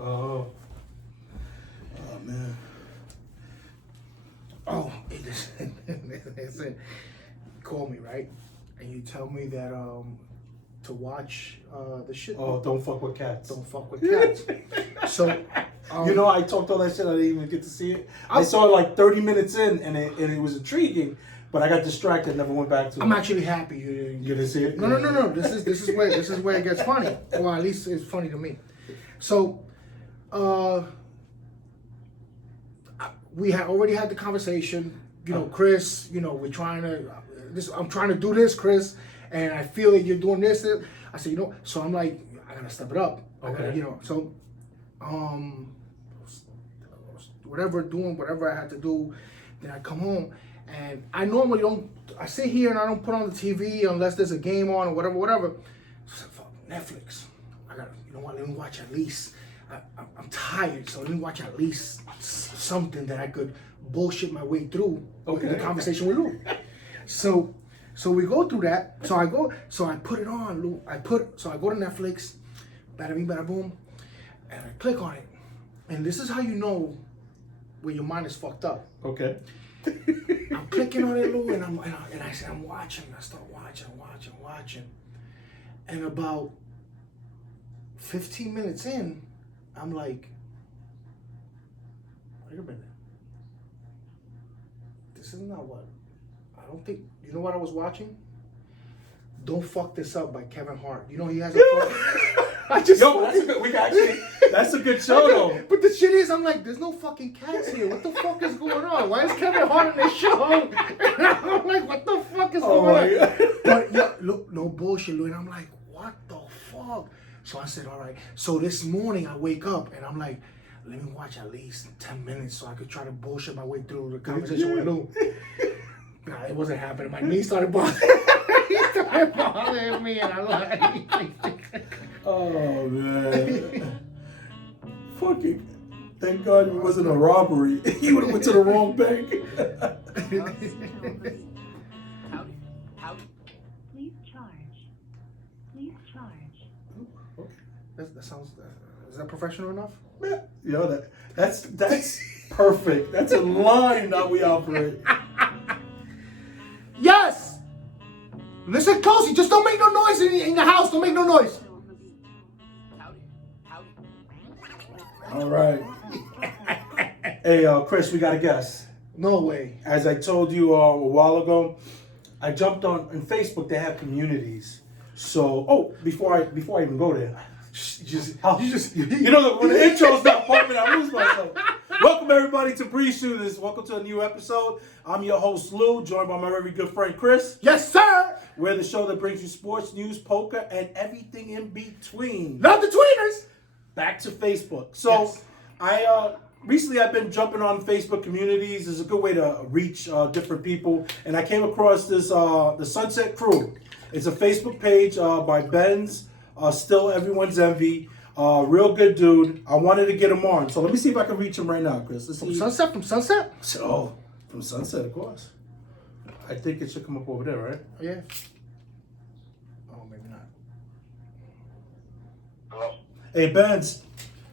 Oh. Oh, man. Oh, listen, call me, right? And you tell me that to watch the shit. Oh, don't fuck with cats. Don't fuck with cats. So, you know, I talked all that shit. I didn't even get to see it. I saw it like 30 minutes in, and it was intriguing, but I got distracted. Never went back to it. I'm actually happy you didn't see it. No. This is where it gets funny. Well, at least it's funny to me. So, we had already had the conversation. You know, Chris. You know, we're trying to. I'm trying to do this, Chris, and I feel that you're doing this. I said, you know, so I'm like, I gotta step it up. Okay. You know, so, doing whatever I had to do. Then I come home, and I normally don't. I sit here and I don't put on the TV unless there's a game on or whatever. So, fuck, Netflix. I gotta. You know what? Let me watch at least. I'm tired, so let me watch at least something that I could bullshit my way through. Okay. The conversation with Lou. So we go through that. So I put it on, Lou. So I go to Netflix, bada bing, bada boom, and I click on it. And this is how you know when your mind is fucked up. Okay. I'm clicking on it, Lou, and I say I'm watching. I start watching. And about 15 minutes in, I'm like, wait a minute. This is not what. I don't think. You know what I was watching? Don't Fuck This Up by Kevin Hart. You know he has a. That's a good. That's a good show though. But the shit is, I'm like, there's no fucking cats here. What the fuck is going on? Why is Kevin Hart in this show? And I'm like, what the fuck is going on? God. But yeah, look, no bullshit, Lou. And I'm like, what the fuck? So I said, all right. So this morning I wake up and I'm like, let me watch at least 10 minutes so I could try to bullshit my way through the conversation with Lou. Nah, it wasn't happening. My knee started bothering me, and I like. Oh man. Fucking. Thank God it wasn't a robbery. You would have went to the wrong bank. Howdy. Please charge. That sounds. Is that professional enough? Yeah, yo, that's perfect. That's a line that we operate. Yes. Listen closely. Just don't make no noise in the house. Don't make no noise. Howdy. All right. Hey, Chris, we got a guest. No way. As I told you a while ago, I jumped on Facebook. They have communities. So, before I even go there, you know, when the intro's not pumping, I lose myself. Welcome everybody to Breeze Shooters. Welcome to a new episode. I'm your host Lou, joined by my very good friend Chris. Yes, sir. We're the show that brings you sports, news, poker, and everything in between. Not the tweeters. Back to Facebook. So, Yes. Recently I've been jumping on Facebook communities. It's a good way to reach different people, and I came across this the Sunset Crew. It's a Facebook page by Benz, still everyone's envy. Real good dude. I wanted to get him on, so let me see if I can reach him right now, Chris. Let's see. From Sunset. So, from Sunset, of course. I think it should come up over there, right? Yeah. Oh, maybe not. Hello? Hey, Benz.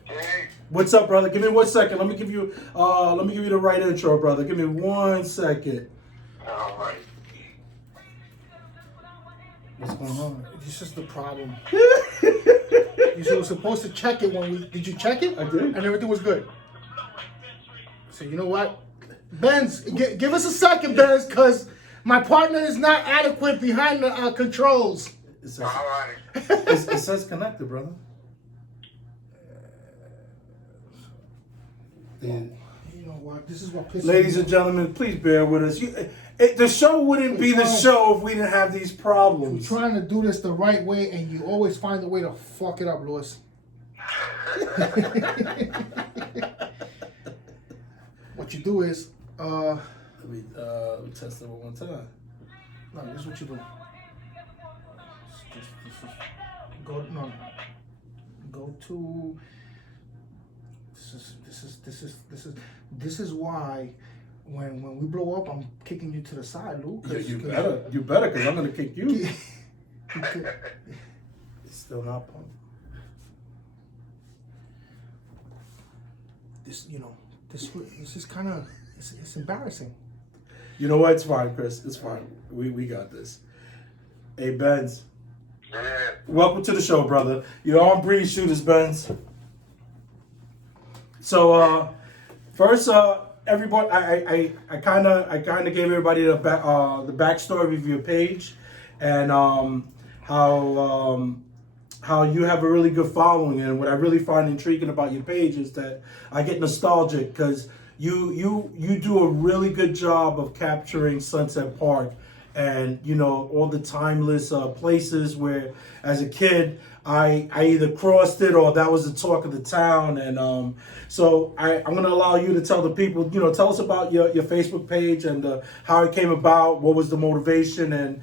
Hey. What's up, brother? Give me 1 second. Let me give you the right intro, brother. Give me 1 second. All right. What's going on? This is the problem. You were supposed to check it when we. Did you check it? I did. And everything was good. So you know what, Benz, give us a second, Benz, because my partner is not adequate behind the controls. It says, All right. it says connected, brother. Yeah. You know what? This is what pisses Ladies me and gentlemen, please bear with us. The show wouldn't be the show if we didn't have these We're problems. trying to do this the right way, and you always find a way to fuck it up, Louis. What you do is, Let me test it one time. no, this is what you do. Go to. This is why when we blow up, I'm kicking you to the side, Lou. You better, because I'm gonna kick you. It's still not pumping. this is kind of it's embarrassing. You know what? It's fine, Chris. It's fine. We got this. Hey, Benz. Yeah. Welcome to the show, brother. You're on Breeze Shooters, Benz. So, first, everybody, I kind of gave everybody the backstory of your page, and how you have a really good following. And what I really find intriguing about your page is that I get nostalgic because you do a really good job of capturing Sunset Park, and all the timeless places where, as a kid, I either crossed it or that was the talk of the town. And so I'm going to allow you to tell the people, tell us about your Facebook page and how it came about, what was the motivation, and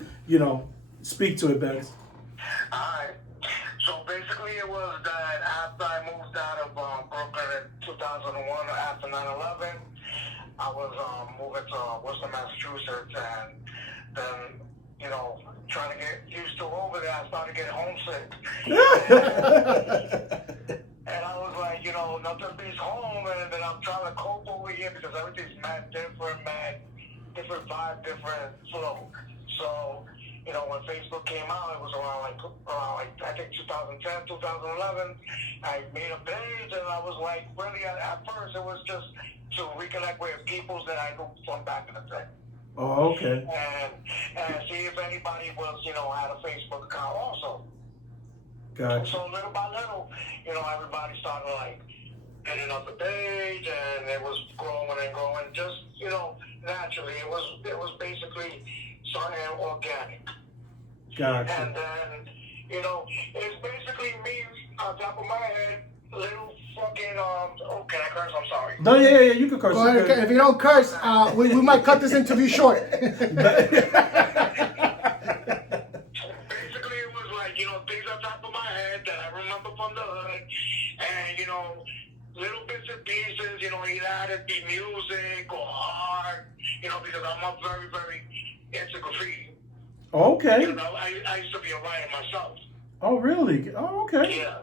speak to it, Ben. Alright. So basically it was that after I moved out of Brooklyn in 2001 after 9/11, I was moving to Worcester, Massachusetts, and then, trying to get used to over there, I started getting homesick. And I was like, nothing beats home, and then I'm trying to cope over here because everything's mad different vibe, different flow. So, when Facebook came out, it was around I think 2010, 2011. I made a page, and I was like, really, at first, it was just to reconnect with people that I knew from back in the day. Oh, okay. And see if anybody was, had a Facebook account also. Gotcha. So little by little, everybody started hitting up the page, and it was growing and growing. Just, naturally, it was basically starting organic. Gotcha. And then, it's basically me on top of my head, little fucking, can I curse? I'm sorry. No, yeah, you can curse. Go ahead, if you don't curse, we might cut this interview short. Basically, it was things on top of my head that I remember from the hood, and, little bits and pieces, either it be music or art, because I'm a very, very into graffiti. Okay. I used to be a writer myself. Oh, really? Oh, okay. Yeah.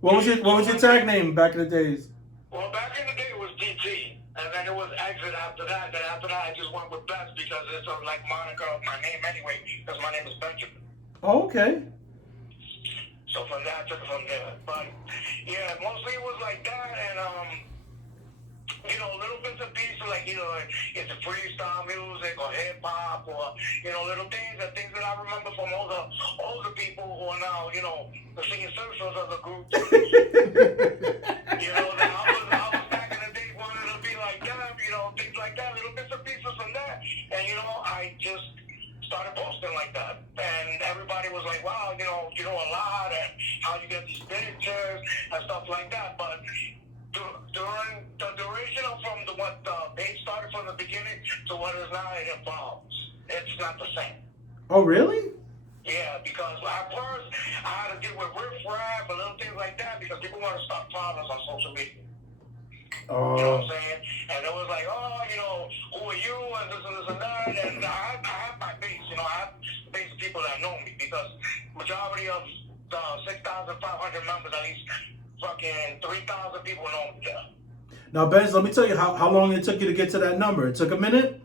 What was your tag name back in the days? Well, back in the day it was DT, and then it was Exit after that. Then after that I just went with Best because it's like moniker of my name anyway, because my name is Benjamin. Oh, okay. So from that, I took it from there. But yeah, mostly it was like that, and little bits and pieces like it's a freestyle music or hip hop or little things that I remember from all the older people who are now the singing circles of the group. That I was back in the day wanting to be like them, things like that, little bits and pieces from that, and I just started posting like that, and everybody was like, wow, you know a lot, and how you get these pictures and stuff like that. But during the duration of what the page started from the beginning to what it is now, it evolves. It's not the same. Oh, really? Yeah, because at first I had to deal with riff-raff and little things like that because people want to start problems on social media. Oh. You know what I'm saying? And it was like, who are you, and this and that. And I have my base, I have the base of people that know me because majority of the 6,500 members, at least fucking 3,000 people know me there. Now, Benz, let me tell you how long it took you to get to that number. It took a minute?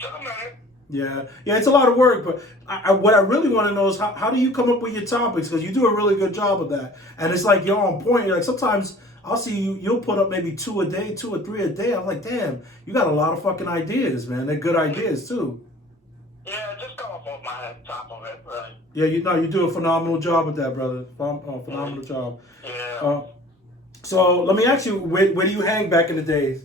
Took a minute. Yeah, it's a lot of work, but what I really want to know is how do you come up with your topics? Because you do a really good job of that. And it's like you're on point. Like sometimes I'll see you'll put up maybe 2 a day, 2 or 3 a day. I'm like, damn, you got a lot of fucking ideas, man. They're good ideas too. Yeah, just come up with my top of it, right? Yeah, you do a phenomenal job with that, brother. Phenomenal job. Yeah. So let me ask you, where do you hang back in the days?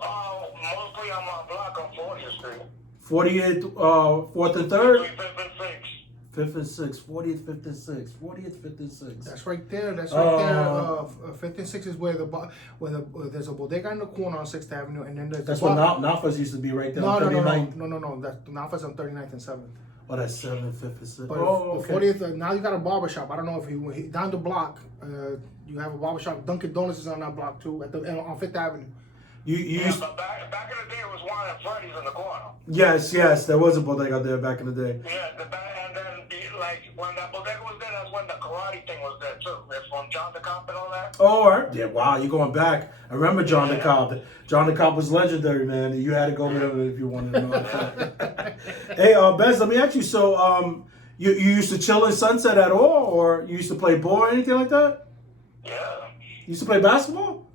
Mostly I'm on a block on 40th Street. 40th, 4th and 3rd? 5th and 6th. 5th and 6th, 40th, 5th and 6th, 40th, 5th and 6th. That's right there. That's right there. 5th and 6th is where there's a bodega in the corner on 6th Avenue, and then there's That's what Nafa's used to be right there. No. on 39th. No. That Nafa's on 39th and 7th. Oh, that's 7th, 5th, and 6th. But Oh, the okay. 40th, now you got a barbershop. I don't know if you down the block. You have a barbershop. Dunkin' Donuts is on that block too, on 5th Avenue. You Yeah, used but back in the day, it was one at Freddy's in the corner. yes, there was a bodega there back in the day. Yeah, and then like when that bodega was there, that's when the karate thing was there too. It's from John the Cop and all that. Oh, all right. Yeah, wow, you're going back. I remember John the Cop. John the Cop was legendary, man. You had to go with him if you wanted to know. Hey, Bez, let me ask you. So, you used to chill in Sunset at all, or you used to play ball or anything like that? Yeah. You used to play basketball?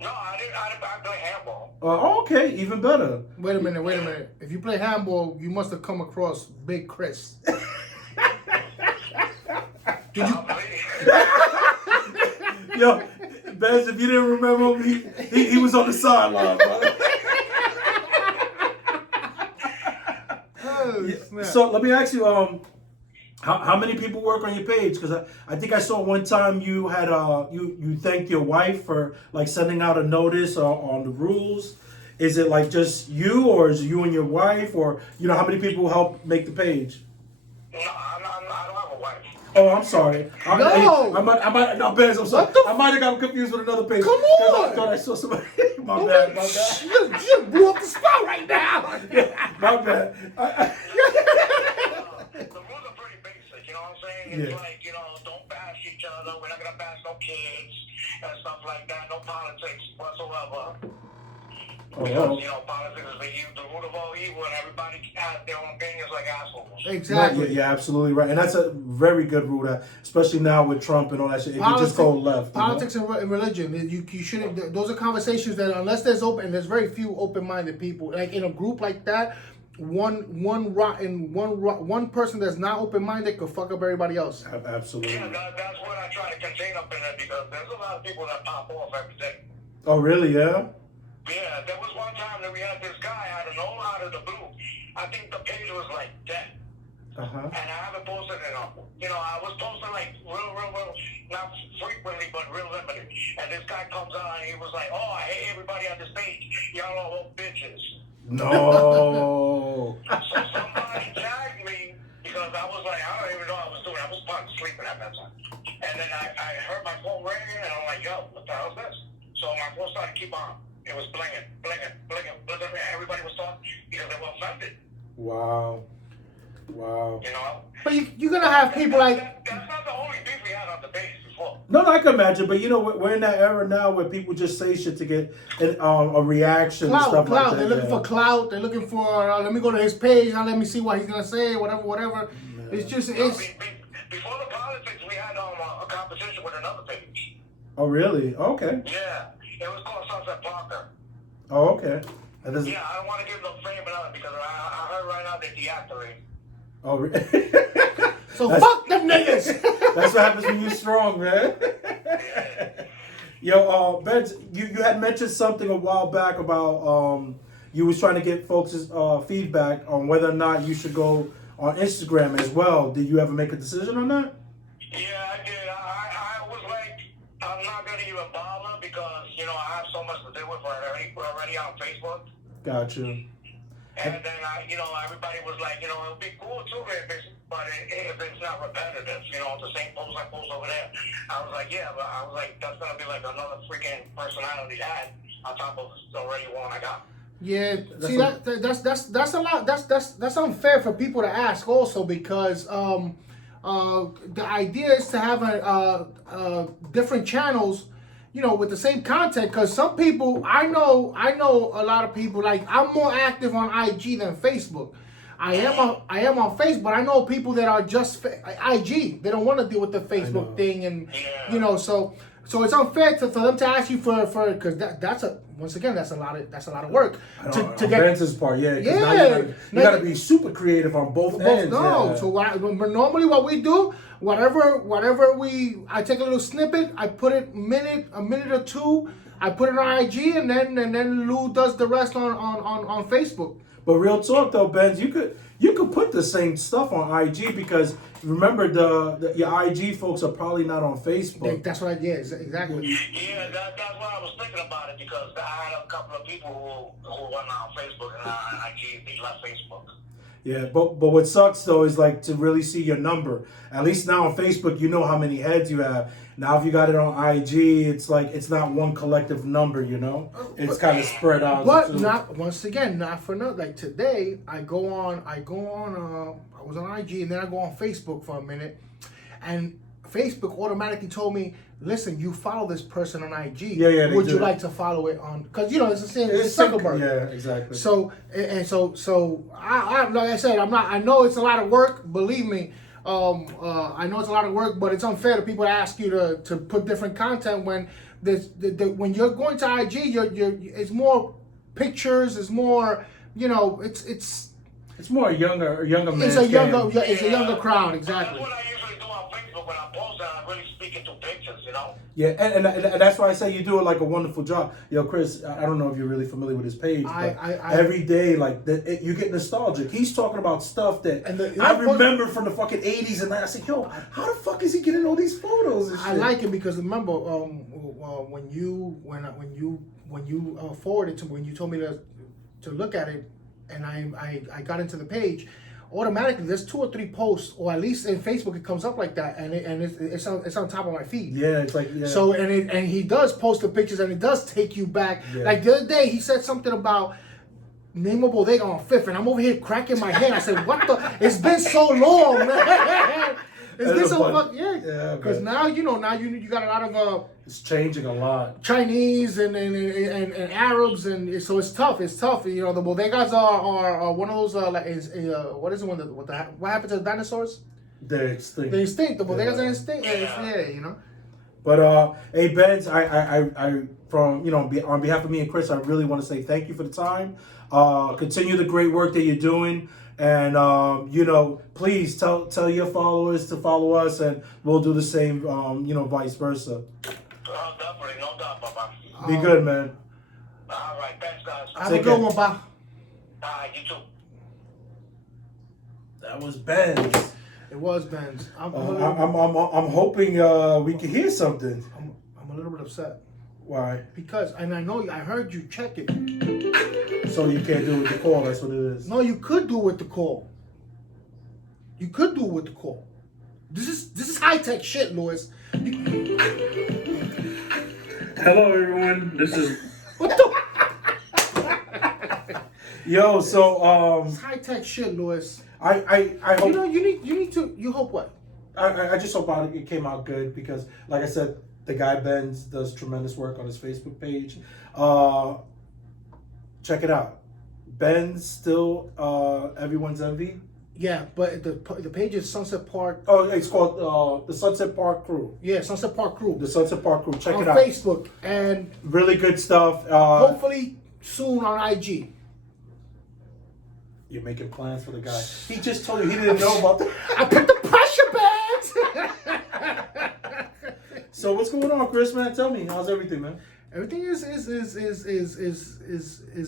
No, I didn't. I play handball. Oh, okay, even better. Wait a minute. If you play handball, you must have come across Big Chris. Did you? Yo, Bez, if you didn't remember him, he was on the sideline, bro. Oh, snap. So let me ask you, how many people work on your page? Because I think I saw one time you had you thanked your wife for like sending out a notice on the rules. Is it like just you, or is it you and your wife, or how many people help make the page? No, I don't have a wife. Oh, I'm sorry. No! I might. No, Bez, I'm sorry. I might have got confused with another page. Come on! I thought I saw somebody. My bad. You just blew up the spot right now. My bad. The rules are pretty basic, you know what I'm saying? It's Yeah. like, don't bash each other. We're not gonna bash no kids and stuff like that. No politics whatsoever. Because, politics is the root of all evil, and everybody has their own opinions like assholes. Exactly. Yeah, absolutely right, and that's a very good rule, especially now with Trump and all that shit. It can just go left. Politics and religion. You shouldn't. Those are conversations that unless there's open, there's very few open-minded people. Like in a group like that, one person that's not open-minded could fuck up everybody else. Absolutely. Yeah, that's what I try to contain up in there, because there's a lot of people that pop off every day. Oh, really? Yeah. Yeah, there was one time that we had this guy out of the blue. I think the page was like dead. Uh-huh. And I haven't posted it on. I was posting like real, not frequently, but real limited. And this guy comes on and he was like, "Oh, I hate everybody on this page. Y'all are all bitches." No. So somebody tagged me because I was like, I don't even know what I was doing. I was probably sleeping at that time. And then I heard my phone ringing and I'm like, yo, what the hell is this? So my phone started to keep on. It was blinging. Everybody was talking because they were offended. Wow. But you're gonna have people like. That's not the only beef we had on the page before. No, I can imagine, but we're in that era now where people just say shit to get a reaction and stuff like that. They're looking for clout. They're looking for. Let me go to his page. Now let me see what he's gonna say. Whatever. Yeah. It's just. Before the politics, we had a competition with another page. Oh, really? Okay. Yeah, it was called Sunset Parker. Oh, okay. And Yeah, I don't want to give them fame and all because I heard right now they're deactivating. Oh, So fuck them niggas. That's what happens when you're strong, man. Yo, Ben, you had mentioned something a while back about you was trying to get folks' feedback on whether or not you should go on Instagram as well. Did you ever make a decision on that? Yeah, I did. I was like, I'm not gonna even bother because I have so much to deal with already on Facebook. Gotcha. And then everybody was like, it would be cool too if it's not repetitive, the same post I post over there. I was like, yeah, but I was like, that's gonna be like another freaking personality ad on top of the already one I got. Yeah, see that's a lot. That's unfair for people to ask also because the idea is to have a different channels, with the same content. Because some people I know a lot of people, like I'm more active on IG than Facebook. I am on Facebook, but I know people that are just IG. They don't want to deal with the Facebook thing, and so it's unfair for them to ask you for because that's a lot of work to get Ben's part, yeah. Yeah, you gotta be super creative on both ends. No, yeah. so normally what we do, I take a little snippet, I put it a minute or two, I put it on IG, and then Lou does the rest on Facebook. But real talk though, Benz, you could put the same stuff on IG because remember your IG folks are probably not on Facebook. That's what exactly. Yeah, that's why I was thinking about it because I had a couple of people who went on Facebook and on IG, they left Facebook. Yeah, but what sucks though is like to really see your number. At least now on Facebook, you know how many heads you have. Now if you got it on IG, it's like it's not one collective number. You know, it's kind of spread out. But not once again, not for nothing. Like today, I was on IG and then I go on Facebook for a minute, and Facebook automatically told me, "Listen, you follow this person on IG. Yeah. Would you like to follow it on? Because you know it's the same. It's Zuckerberg. Yeah, exactly. So I like I said, I'm not. I know it's a lot of work. Believe me. I know it's a lot of work, but it's unfair to people to ask you to put different content when when you're going to IG, it's more pictures. It's more, you know, it's more a younger man. It's a younger crowd, exactly. That's what I usually do on Facebook when I post that. I really speak into pictures, you know. Yeah, and that's why I say you do it like a wonderful job. Yo, Chris, I don't know if you're really familiar with his page, but every day, like, you get nostalgic. He's talking about stuff that I remember from the fucking 80s, and I say, yo, how the fuck is he getting all these photos and shit? I like it because remember, when you forwarded to me, when you told me to look at it, and I got into the page. Automatically, there's 2 or 3 posts, or at least in Facebook, it comes up like that, and it's on top of my feed. Yeah, it's like So and he does post the pictures, and it does take you back. Yeah. Like the other day, he said something about name a bodega on 5th, and I'm over here cracking my head. I said, "What the? It's been so long, man. It's been so fucking Because now you got a lot of it's changing a lot. Chinese and Arabs, and so it's tough. It's tough. You know, the bodegas are one of those what is it what happened to the dinosaurs? They're extinct. They extinct. The bodegas are extinct. Yeah, you know. But hey Benz, I from on behalf of me and Chris, I really want to say thank you for the time. Continue the great work that you're doing. And please tell your followers to follow us, and we'll do the same. Vice versa. Definitely, no doubt, Papa. Be good, man. All right, thanks, guys. Have a good one, Pa. All right, you too. That was Benz. It was Benz. I'm hoping we can hear something. I'm a little bit upset. Why? Because I heard you check it. So you can't do it with the call. That's what it is. No, you could do it with the call. You could do it with the call. This is high tech shit, Louis. Hello, everyone. This is. What the? Yo, so It's high tech shit, Louis. I hope You hope what? I just hope it came out good because, like I said, the guy Benz does tremendous work on his Facebook page. Check it out. Ben's still everyone's envy. Yeah, but the page is Sunset Park. Oh, it's called the Sunset Park Crew. Yeah, Sunset Park Crew. The Sunset Park Crew. Check it out. On Facebook, and Really good stuff. hopefully soon on IG. You're making plans for the guy. He just told you he didn't know about that. I put the pressure bags. So what's going on, Chris, man? Tell me, how's everything, man? Everything is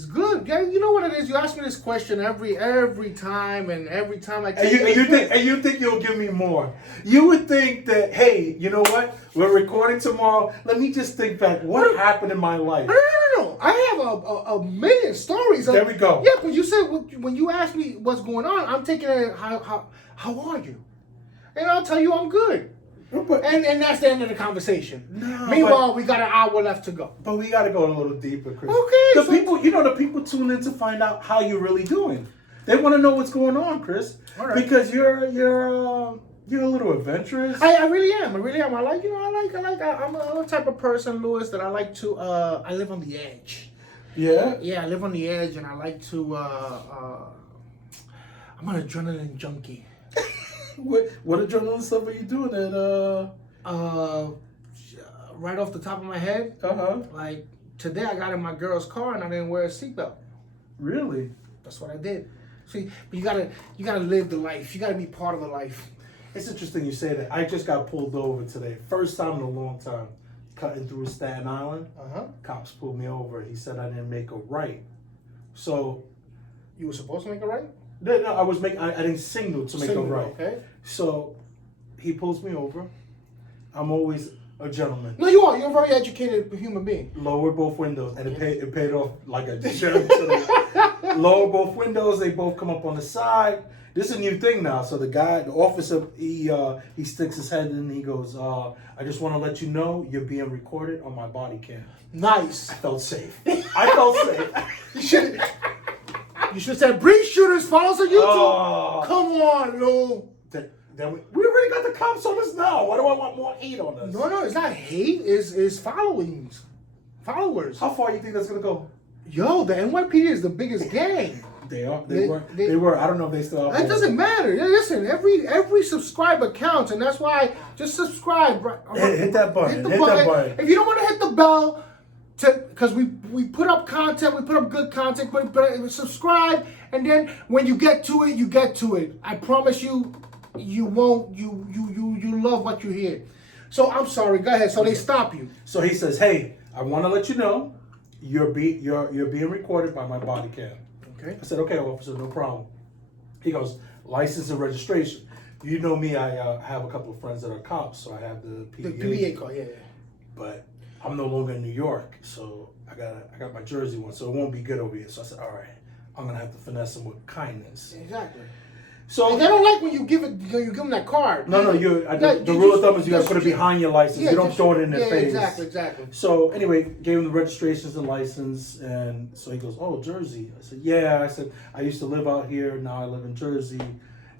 good. Yeah, you know what it is. You ask me this question every time, and every time I take you think you'll give me more. You would think that, hey, you know what? We're recording tomorrow. Let me just think back. What happened in my life? No. I have a million stories. There we go. Yeah, but you said when you ask me what's going on, I'm taking it. How are you? And I'll tell you I'm good. But, And that's the end of the conversation. No, Meanwhile, we got an hour left to go. But we got to go a little deeper, Chris. Okay. The people tune in to find out how you're really doing. They want to know what's going on, Chris. All right. Because you're a little adventurous. I really am. I like, I'm a type of person, Louis, that I like to, I live on the edge. Yeah? Yeah, I live on the edge, and I like to, I'm an adrenaline junkie. What adrenaline stuff are you doing at Right off the top of my head, like today I got in my girl's car and I didn't wear a seatbelt. Really? That's what I did. See, but you gotta live the life. You gotta be part of the life. It's interesting you say that. I just got pulled over today. First time in a long time. Cutting through Staten Island. Cops pulled me over. He said I didn't make a right. So You were supposed to make a right? No, I didn't signal to make a right. Okay. So he pulls me over. I'm always a gentleman. No, you are. You're a very educated human being. Lower both windows, and it paid off like a gem today. lower both windows. They both come up on the side. This is a new thing now. So the officer, he sticks his head in and he goes, I just want to let you know you're being recorded on my body cam. Nice. I felt safe. I felt safe. You should have said, Breeze Shooters, follow us on YouTube. Oh. Come on, Lou. We already got the cops on us now. Why do I want more hate on us? No, it's not hate. It's followings. Followers. How far do you think that's going to go? Yo, the NYPD is the biggest gang. They are. They were. I don't know if they still are. It doesn't matter. Yeah, listen, every subscriber counts, and that's why just subscribe. Hit that button. Hit that button. If you don't want to hit the bell, because we put up content, we put up good content, but subscribe, and then when you get to it, you get to it. I promise you, you won't. You love what you hear. So I'm sorry. Go ahead. So they stop you. So he says, "Hey, I want to let you know you're being recorded by my body cam." Okay. I said, "Okay, officer, no problem." He goes, "License and registration." You know me. I have a couple of friends that are cops, so I have the PDA. The PDA card. Yeah. But I'm no longer in New York, so I got my Jersey one, so it won't be good over here. So I said, "All right, I'm gonna have to finesse them with kindness." Exactly. So And they don't like when you give them that card. No, the rule of thumb is you gotta put it behind your license. You don't throw it in their face. Exactly. So anyway, gave him the registrations and license, and so he goes, "Oh, Jersey." I said, "Yeah." I said, "I used to live out here. Now I live in Jersey."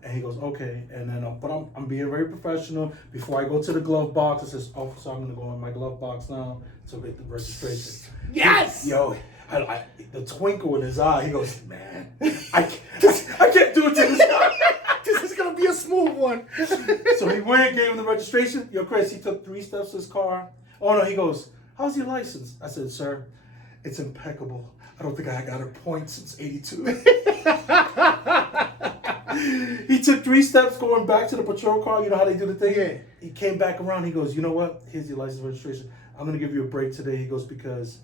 And he goes, "Okay." And then, but I'm being very professional. Before I go to the glove box, I says, "Officer, I'm gonna go in my glove box now to get the registration." Yes. Yo, the twinkle in his eye. He goes, "Man, I can't do it to this guy." This is gonna be a smooth one. So he went, gave him the registration. Yo, Chris, he took 3 steps to his car. Oh no, he goes, "How's your license?" I said, "Sir, it's impeccable. I don't think I got a point since '82." He took 3 steps going back to the patrol car. You know how they do the thing? Yeah. He came back around. He goes, "You know what? Here's your license registration. I'm gonna give you a break today." He goes, "Because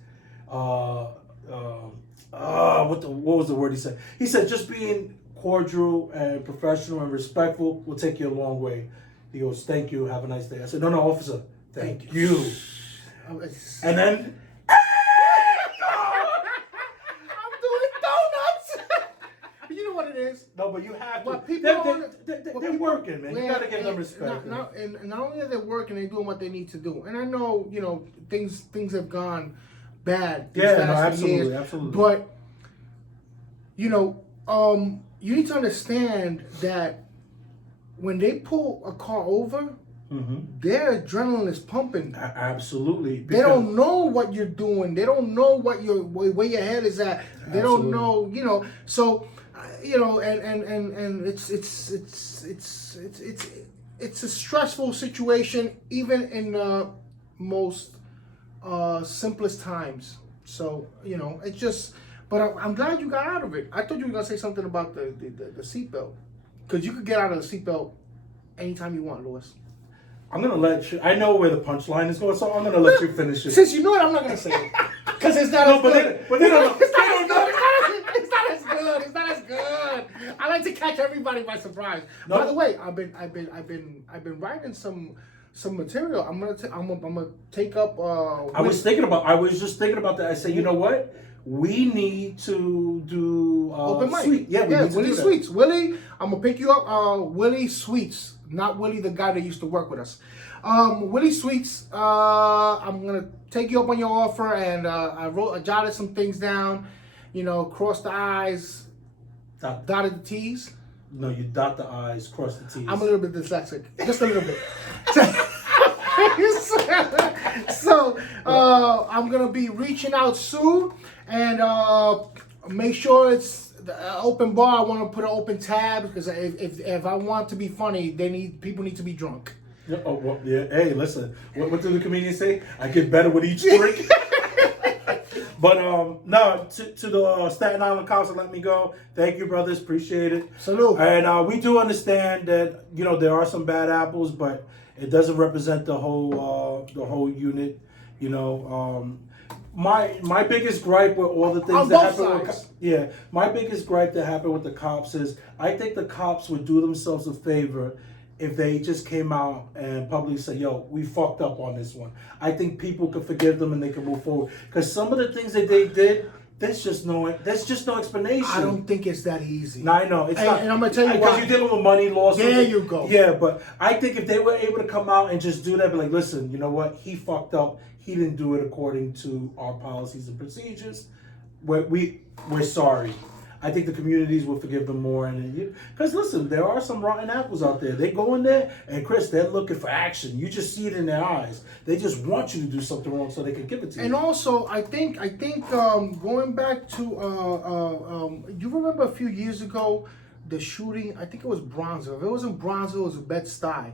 what was the word he said? He said just being cordial and professional and respectful will take you a long way." He goes, "Thank you. Have a nice day." I said, No, officer. Thank you. And then I'm doing donuts. You know what it is? no, but you have to. What people They're working, man. You gotta give them respect. And not only are they working, they're doing what they need to do. And I know, things have gone bad. These last few years, absolutely. But you need to understand that when they pull a car over, their adrenaline is pumping. Absolutely. They don't know what you're doing. They don't know where your head is at. They don't know, So, and it's a stressful situation, even in the most simplest times. So, it's just. But I'm glad you got out of it. I thought you were gonna say something about the seatbelt, because you could get out of the seatbelt anytime you want, Louis. I'm gonna let you. I know where the punchline is going, so I'm gonna let you finish it. Since you know it, I'm not gonna say it because it's not as good. But they don't. It's not as good. I like to catch everybody by surprise. No. By the way, I've been writing some material. I'm gonna take up. I was just thinking about that. I said, you know what? We need to do open mic. Sweet. Yeah, we need to Willie do that. Sweets. Willie, I'm gonna pick you up. Willie Sweets, not Willie, the guy that used to work with us. Willie Sweets. I'm gonna take you up on your offer, and I jotted some things down. Crossed the I's, dotted the T's. No, you dot the I's, cross the T's. I'm a little bit dyslexic, just a little bit. So I'm gonna be reaching out soon, and make sure it's the open bar. I want to put an open tab, because if I want to be funny, people need to be drunk. Yeah, oh, well, yeah. Hey, listen. What do the comedians say? I get better with each drink. But no, to the Staten Island cops that let me go. Thank you, brothers. Appreciate it. Salute. And we do understand that there are some bad apples, but it doesn't represent the whole unit. My biggest gripe with all the things On that both happen, my biggest gripe that happened with the cops is I think the cops would do themselves a favor if they just came out and publicly said, "Yo, we fucked up on this one." I think people could forgive them and they can move forward. Because some of the things that they did there's just no explanation. I don't think it's that easy. No, I know it's not. And I'm gonna tell you because why. you're dealing with money loss. There you go. Yeah, but I think if they were able to come out and just do that, be like, listen, you know what? He fucked up. He didn't do it according to our policies and procedures. We're sorry. I think the communities will forgive them more, and because listen, there are some rotten apples out there. They go in there, and Chris, they're looking for action. You just see it in their eyes. They just want you to do something wrong so they can give it to you. And also, I think going back to you remember a few years ago the shooting? I think it was Bronzeville. If it wasn't Bronzeville, it was Bed-Stuy.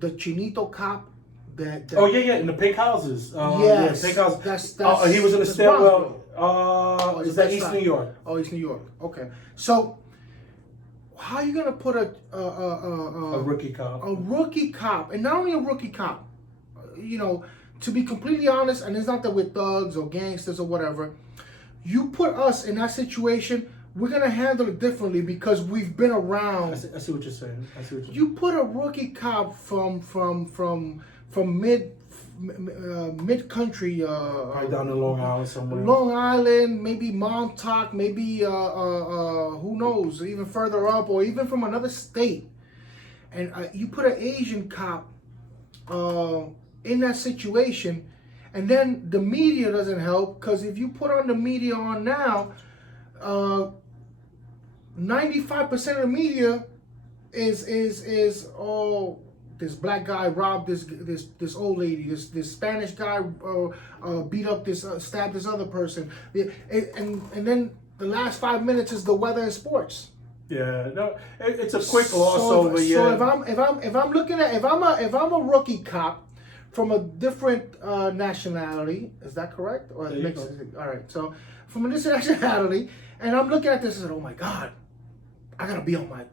The Chinito cop. Oh yeah, in the pink houses. Yes, yeah, pink houses. That's he was in the that's stairwell. Bronzeville. Is that East New York? Oh, East New York. Okay, so how are you gonna put a rookie cop? A rookie cop, and not only a rookie cop, to be completely honest, and it's not that we're thugs or gangsters or whatever. You put us in that situation, we're gonna handle it differently because we've been around. I see what you're saying. You put a rookie cop from mid country, right down in Long Island somewhere. Long Island, maybe Montauk, maybe who knows, even further up, or even from another state, and you put an Asian cop in that situation, and then the media doesn't help, because if you put on the media on now, 95% of the media is this black guy robbed this old lady, this Spanish guy beat up stabbed this other person, and then the last 5 minutes is the weather and sports. Yeah, no, it's a quick loss over. So if I'm looking at if I'm a rookie cop from a different nationality, is that correct? Or all right, so from a different nationality, and I'm looking at this and said, oh my God, I gotta be on my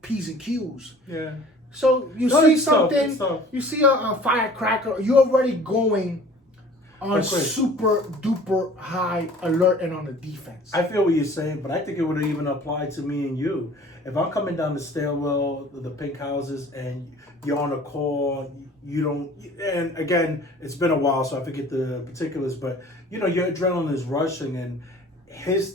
P's and Q's. Yeah. So you see something, it's tough. you see a firecracker, you're already going on super duper high alert and on the defense. I feel what you're saying, but I think it would even apply to me and you. If I'm coming down the stairwell, the pink houses, and you're on a call, you don't, and again, it's been a while, so I forget the particulars, but your adrenaline is rushing, and his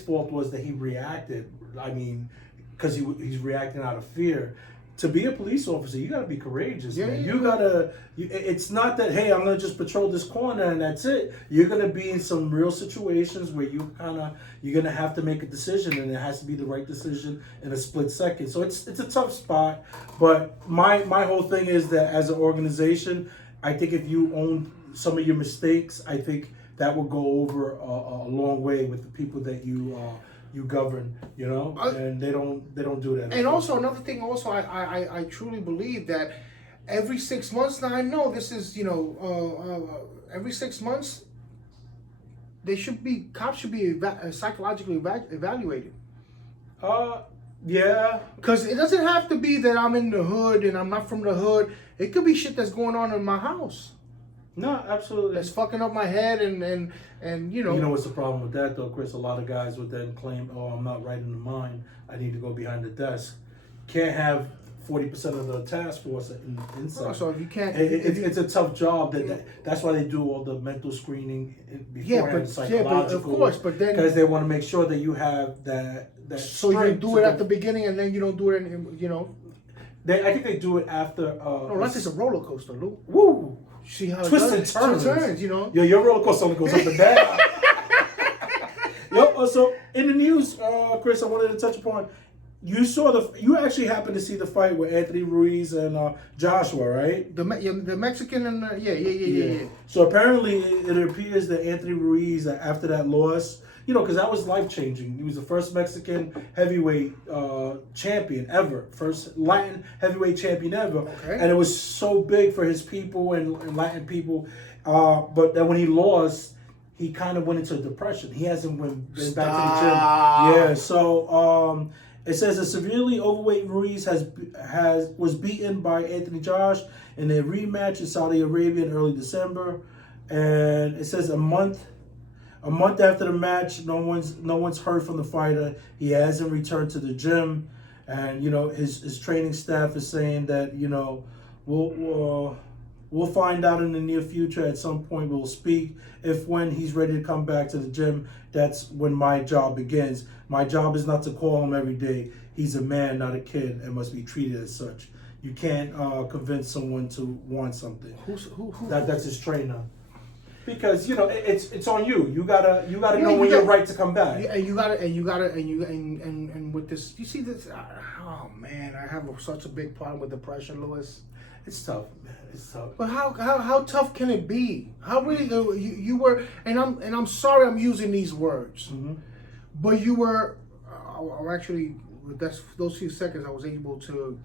fault was that he reacted. I mean, because he's reacting out of fear. To be a police officer, you gotta be courageous, man. You gotta. It's not that, hey, I'm gonna just patrol this corner and that's it. You're gonna be in some real situations where you're gonna have to make a decision, and it has to be the right decision in a split second. So it's a tough spot. But my whole thing is that as an organization, I think if you own some of your mistakes, I think that will go over a long way with the people that you govern, and they don't do that. And also another thing, I truly believe that every 6 months, now I know this is, every 6 months, cops should be psychologically evaluated. Yeah. Because it doesn't have to be that I'm in the hood and I'm not from the hood. It could be shit that's going on in my house. No, absolutely. That's fucking up my head and You know what's the problem with that though, Chris? A lot of guys would then claim, "Oh, I'm not right in the mind. I need to go behind the desk." Can't have 40% of the task force inside. So if you can't, it's a tough job. That's why they do all the mental screening beforehand, psychological. Of course, but then because they want to make sure that you have that. So you do it at the beginning, and then you don't do it. I think they do it after. No, life is a roller coaster, Lou. Woo! See how twists and turns. Your roller coaster only goes up and down. Yep. So in the news, Chris, I wanted to touch upon. You actually happened to see the fight with Anthony Ruiz and Joshua, right? The Mexican and yeah. So apparently it appears that Anthony Ruiz, after that loss, because that was life changing. He was the first Mexican heavyweight champion ever, first Latin heavyweight champion ever, and it was so big for his people and Latin people. But then when he lost, he kind of went into depression. He hasn't been back to the gym. Yeah. So it says a severely overweight Ruiz was beaten by Anthony Josh in a rematch in Saudi Arabia in early December, and it says a month after the match, no one's heard from the fighter. He hasn't returned to the gym, and his training staff is saying that We'll find out in the near future. At some point, we'll speak. If when he's ready to come back to the gym, that's when my job begins. My job is not to call him every day. He's a man, not a kid, and must be treated as such. You can't convince someone to want something. Who? That's his trainer. Because it's on you. You gotta know you when you're got- right to come back. And with this, you see this. Oh man, I have such a big problem with depression, Lewis. It's tough, man. It's tough. But how tough can it be? How really you were? And I'm sorry I'm using these words, but you were. I actually, with those few seconds, I was able to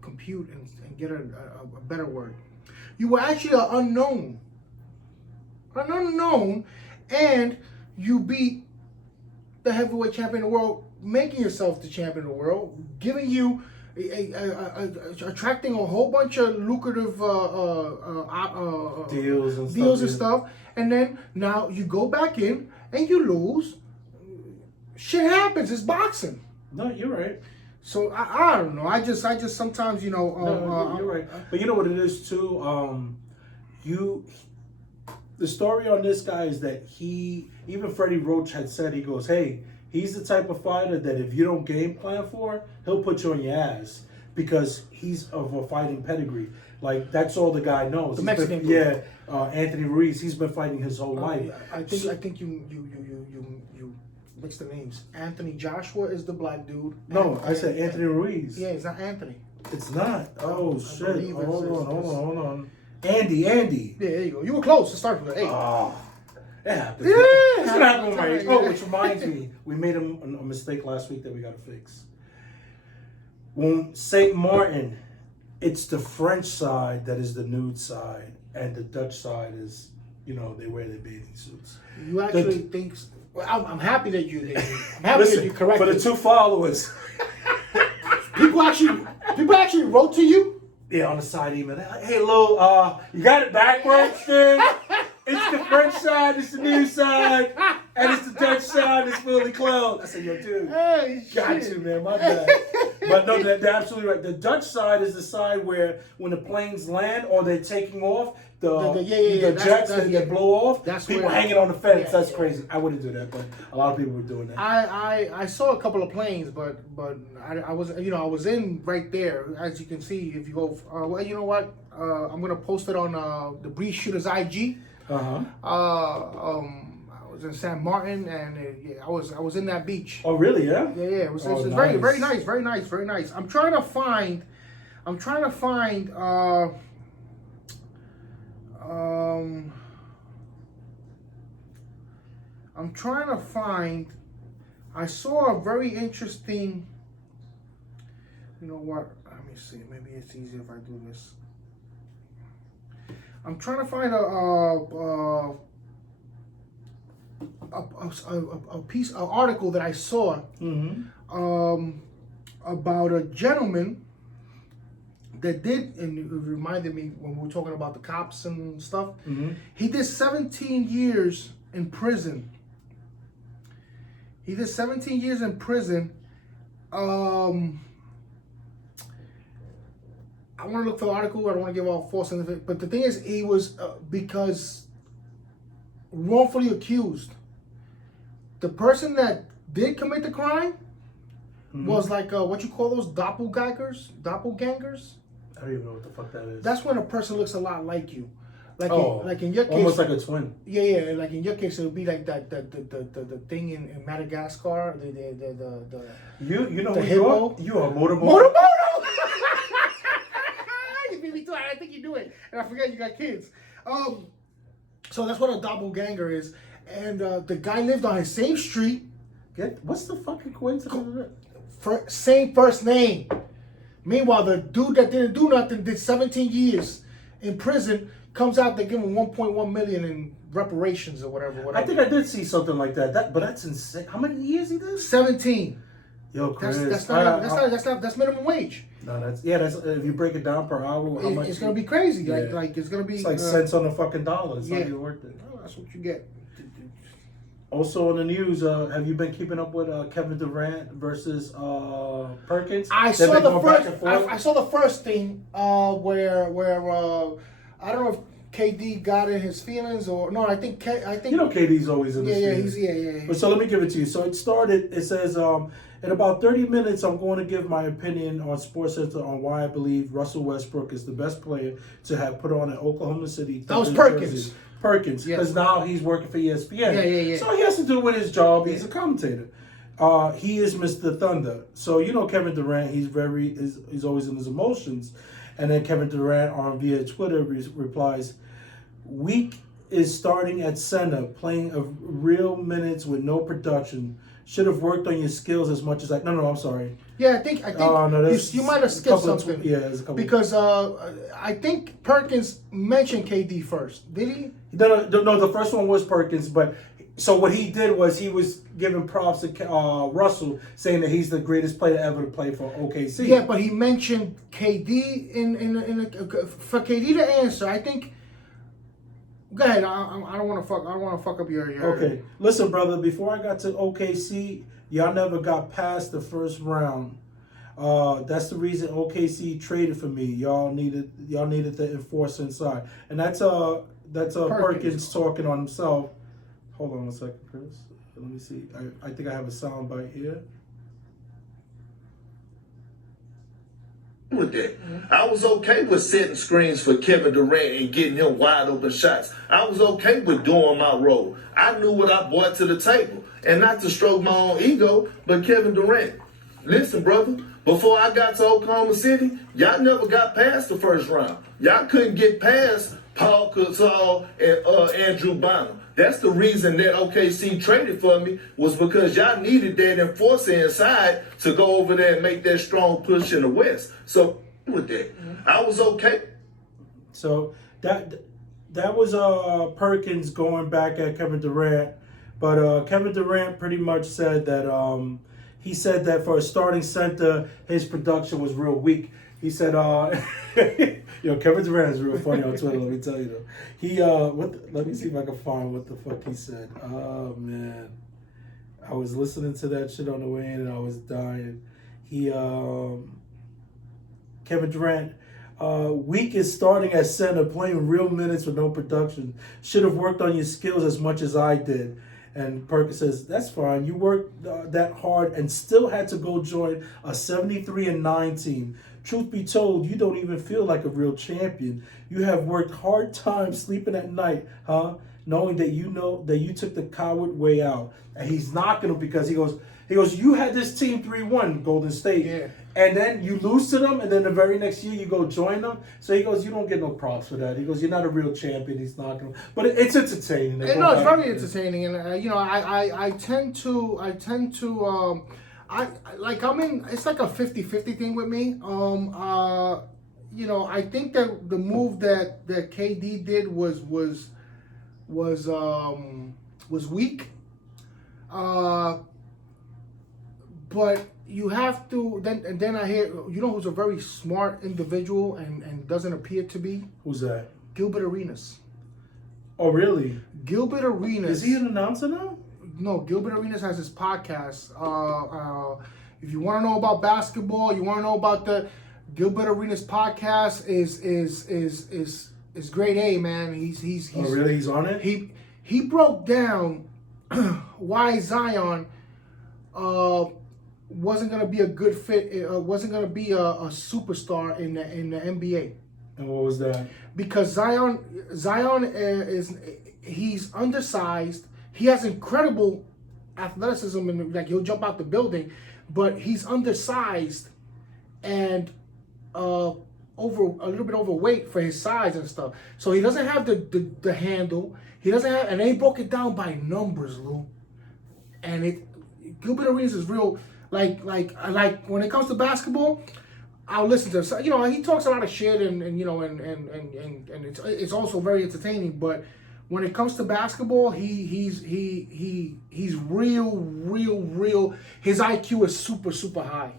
compute and get a better word. You were actually an unknown, and you beat the heavyweight champion of the world, making yourself the champion of the world, giving you attracting a whole bunch of lucrative deals and stuff, and then now you go back in and you lose. Shit happens. It's boxing. No, you're right. So I don't know. I just sometimes No, you're right. But you know what it is too. The story on this guy is that even Freddie Roach had said, he goes, hey, he's the type of fighter that if you don't game plan for, he'll put you on your ass because he's of a fighting pedigree. Like that's all the guy knows. The Mexican dude. Anthony Ruiz. He's been fighting his whole life. I think you mixed the names. Anthony Joshua is the black dude. No, I said Anthony Ruiz. Yeah, it's not Anthony. It's not. Oh shit! believe it's- Hold on. Andy. Yeah, there you go. You were close to start with. Hey. Oh, it happens. Yeah, It's gonna happen with my age. yeah. Oh, which reminds me, we made a mistake last week that we gotta fix. When St. Martin, it's the French side that is the nude side, and the Dutch side is, they wear their bathing suits. You actually think? Well, I'm happy that you did. I'm happy that you corrected. For the 2 followers, people actually wrote to you. yeah, on the side email, they're like, hey, Lou, you got it backwards, dude. It's the French side, it's the new side, and it's the Dutch side, it's fully clothed. I said, yo, dude, Hey, got shit. you, man, my bad. But no, they're absolutely right. The Dutch side is the side where when the planes land or they're taking off, the jets that blow off, that's people where- hanging on the fence. yeah, That's yeah. crazy. I wouldn't do that, but a lot of people were doing that. I saw a couple of planes, but I was I was in right there, as you can see. If you go, well, you know what? I'm gonna post it on the Breeze Shooters IG. Uh-huh. I was in San Martin, and I was in that beach. Oh, really? Yeah? Yeah, it was, Oh, it's nice. very nice. I'm trying to find. I saw a very interesting. You know what? Let me see. Maybe it's easier if I do this. I'm trying to find an article that I saw about a gentleman that did, and it reminded me when we were talking about the cops and stuff. He did 17 years in prison. I want to look for the article. I don't want to give out false information. But the thing is, he was because wrongfully accused. The person that did commit the crime was like what you call those doppelgangers. I don't even know what the fuck that is. That's when a person looks a lot like you. Like in your case, almost like a twin. Yeah. Like in your case, it would be like that the thing in Madagascar. You know the who hippo? you are? Motorboat. Motorboat. You beat me to it. I think you do it, and I forget you got kids. So that's what a doppelganger is, and the guy lived on his same street, What's the fucking coincidence of it? same first name. Meanwhile, the dude that didn't do nothing did 17 years in prison. Comes out, they give him 1.1 million in reparations or whatever. I think I did see something like that. But that's insane. How many years he did? 17. Yo, Chris. That's minimum wage. No, that's if you break it down per hour, how much? It's gonna be crazy. Yeah. Like it's gonna be. It's like cents on the fucking dollar. It's not even worth it. Well, that's what you get. Also on the news, have you been keeping up with Kevin Durant versus Perkins? I They've saw been the going back first. and forth? I saw the first thing where I don't know if KD got in his feelings or no. I think You know KD's always in the series. yeah. But so let me give it to you. So it started, it says, in about 30 minutes, I'm going to give my opinion on SportsCenter on why I believe Russell Westbrook is the best player to have put on in Oklahoma City. That was Thunder, Perkins. Jersey. Perkins, Yes. because now he's working for ESPN. Yeah. So he has to do with his job. He's a commentator. He is Mr. Thunder. So you know Kevin Durant, he's always in his emotions. And then Kevin Durant via Twitter replies, "Week is starting at center, playing a real minutes with no production. Should have worked on your skills as much as I." No, I'm sorry. Yeah, I think you might have skipped something. There's a couple. Because I think Perkins mentioned KD first. Did he? No, the first one was Perkins, but so what he did was he was giving props to Russell, saying that he's the greatest player ever to play for OKC. Yeah, but he mentioned KD for KD to answer. I think. Go ahead. I don't want to fuck up your. Okay, listen, brother. Before I got to OKC, y'all never got past the first round. That's the reason OKC traded for me. Y'all needed the enforcer inside, and that's Perkins talking on himself. Hold on a second, Chris. Let me see. I think I have a sound bite here. With that. I was okay with setting screens for Kevin Durant and getting him wide open shots. I was okay with doing my role. I knew what I brought to the table. And not to stroke my own ego, but Kevin Durant. Listen, brother, before I got to Oklahoma City, y'all never got past the first round. Y'all couldn't get past Paul Gasol and Andrew Bynum. That's the reason that OKC traded for me, was because y'all needed that enforcer inside to go over there and make that strong push in the West. So with that, I was okay. So that was Perkins going back at Kevin Durant, but Kevin Durant pretty much said that he said that for a starting center, his production was real weak. He said, Kevin Durant is real funny on Twitter, let me tell you though. He, let me see if I can find what the fuck he said. Oh, man. I was listening to that shit on the way in and I was dying. Kevin Durant, weak is starting at center, playing real minutes with no production. Should have worked on your skills as much as I did. And Perkins says, that's fine. You worked that hard and still had to go join a 73-9 team. Truth be told, you don't even feel like a real champion. You have worked hard time sleeping at night, huh? Knowing that you took the coward way out. And he's knocking him because he goes, you had this team 3-1, Golden State. Yeah. And then you lose to them, and then the very next year you go join them. So he goes, you don't get no props for that. He goes, you're not a real champion. He's knocking him. But it's entertaining. No, it's very entertaining. And, I tend to, it's like a 50-50 thing with me. I think that the move that KD did was weak. But you have to then I hear who's a very smart individual and doesn't appear to be. Who's that? Gilbert Arenas. Oh, really? Gilbert Arenas. Is he an announcer now? No, Gilbert Arenas has his podcast. If you want to know about basketball, you want to know about the Gilbert Arenas podcast is grade A, man. He's oh, really? He's on it? He broke down why Zion wasn't going to be a good fit, wasn't going to be a superstar in the NBA. And what was that? Because Zion he's undersized. He has incredible athleticism and like he'll jump out the building, but he's undersized and a little bit overweight for his size and stuff. So he doesn't have the handle. He doesn't have, and they broke it down by numbers, Lou. And Gilbert Arenas is real. Like when it comes to basketball, I'll listen to him. So, he talks a lot of shit and it's also very entertaining. But when it comes to basketball, he's real. His IQ is super high,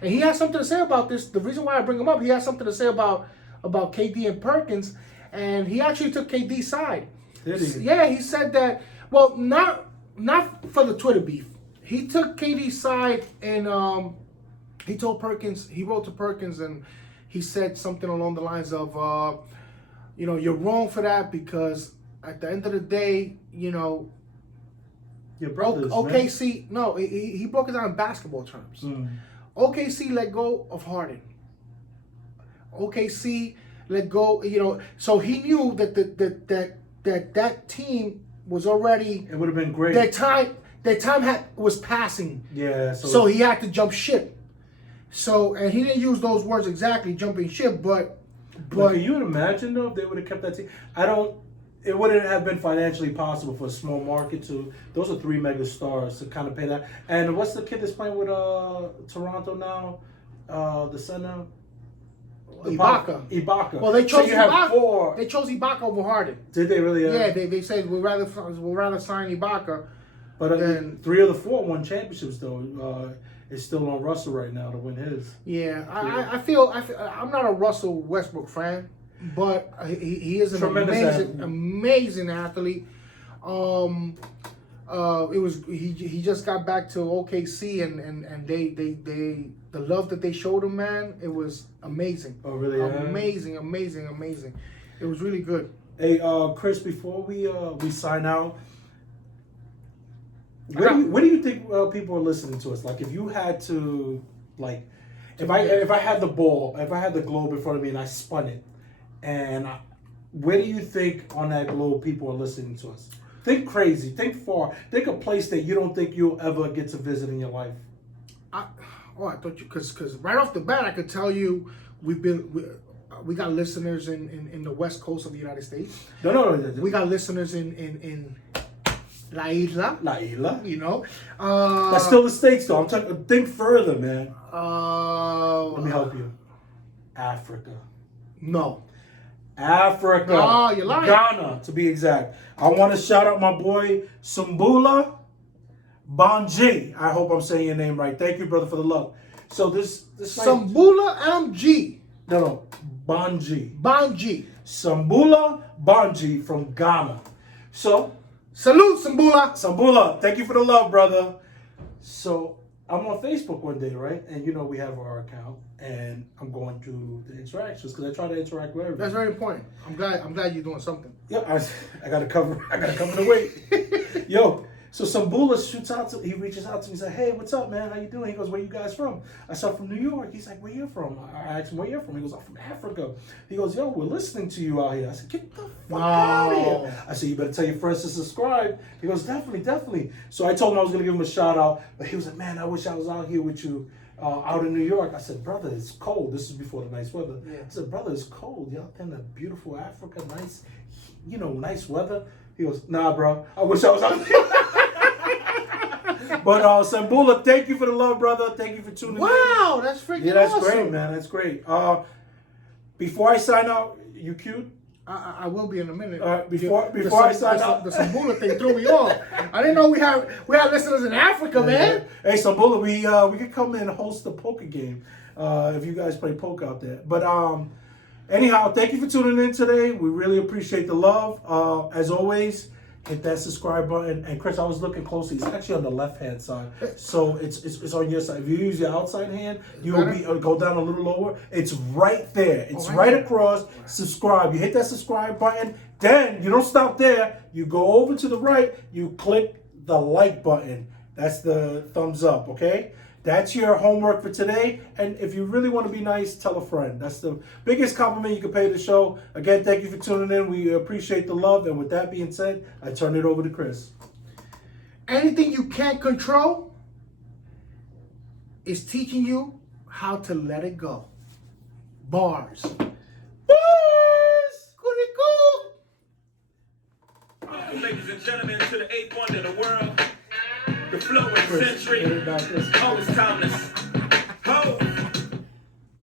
and he has something to say about this. The reason why I bring him up, he has something to say about KD and Perkins, and he actually took KD's side. Did he? Yeah, he said that Well, not for the Twitter beef. He took KD's side and he told Perkins. He wrote to Perkins and he said something along the lines of, you're wrong for that because at the end of the day, Your brothers, OKC. No, he broke it down in basketball terms. OKC let go of Harden. OKC let go. So he knew that that team was already. It would have been great. Their time was passing. Yeah. So he had to jump ship. So and he didn't use those words exactly, jumping ship, but can you imagine though if they would have kept that team? It wouldn't have been financially possible for a small market to. Those are 3 mega stars to kind of pay that. And what's the kid that's playing with Toronto now? The center. Ibaka. Well, they chose so you have Ibaka. 4. They chose Ibaka over Harden. Did they really? Yeah, they said we'll rather sign Ibaka. But then 3 of the 4 won championships though. It's still on Russell right now to win his. Yeah, I feel I'm not a Russell Westbrook fan, but he is an amazing athlete. It was he just got back to OKC and they the love that they showed him, man, it was amazing. Oh really? Amazing. It was really good. Hey, Chris, before we sign out, where do you think people are listening to us? Like, if you had to, like, if I had the ball, if I had the globe in front of me and I spun it, and where do you think on that globe people are listening to us? Think crazy, think far, think a place that you don't think you'll ever get to visit in your life. I thought you because right off the bat I could tell you we got listeners in the West Coast of the United States. No. We got listeners in La Isla. That's still the States, though. I'm talking. Think further, man. Let me help you. Africa. No. Africa. Oh, you're lying. Ghana, to be exact. I want to shout out my boy Sumbula Banji. I hope I'm saying your name right. Thank you, brother, for the love. So this Sumbula MG. No, Banji. Sumbula Banji from Ghana. So. Salute, Sumbula. Thank you for the love, brother. So I'm on Facebook one day, right? And we have our account, and I'm going through the interactions because I try to interact with everybody. That's very important. I'm glad you're doing something. Yeah, I gotta cover the weight. Yo, so Sumbula he reaches out to me and says, "Hey, what's up, man? How you doing?" He goes, "Where you guys from?" I said, "I'm from New York." He's like, "Where you from?" I asked him, "Where you from?" He goes, "I'm from Africa." He goes, "Yo, we're listening to you out here." I said, "Get the fuck out of here." I said, "You better tell your friends to subscribe." He goes, "Definitely." So I told him I was gonna give him a shout out, but he was like, "Man, I wish I was out here with you." Out in New York. I said, "Brother, it's cold." This is before the nice weather. Yeah. I said, "Brother, it's cold. Y'all in the beautiful Africa, nice, nice weather." He goes, "Nah, bro. I wish I was out here." But Sumbula, thank you for the love, brother. Thank you for tuning in. Wow, that's freaking that's awesome. Great, man. That's great. Before I sign out, you cute? I will be in a minute. Before I sign out, the Sumbula thing threw me off. I didn't know we had listeners in Africa, man. Hey, Sumbula, we could come in and host a poker game if you guys play poker out there. But anyhow, thank you for tuning in today. We really appreciate the love. As always, hit that subscribe button. And Chris, I was looking closely. It's actually on the left-hand side, so it's on your side. If you use your outside hand, you will go down a little lower. It's right there. It's right across. Subscribe. You hit that subscribe button. Then you don't stop there. You go over to the right. You click the like button. That's the thumbs up. Okay. That's your homework for today. And if you really want to be nice, tell a friend. That's the biggest compliment you can pay the show. Again, thank you for tuning in. We appreciate the love. And with that being said, I turn it over to Chris. Anything you can't control is teaching you how to let it go. Bars. Goody cool. Ladies and gentlemen, to the eighth wonder of the world. The flow is century, always timeless.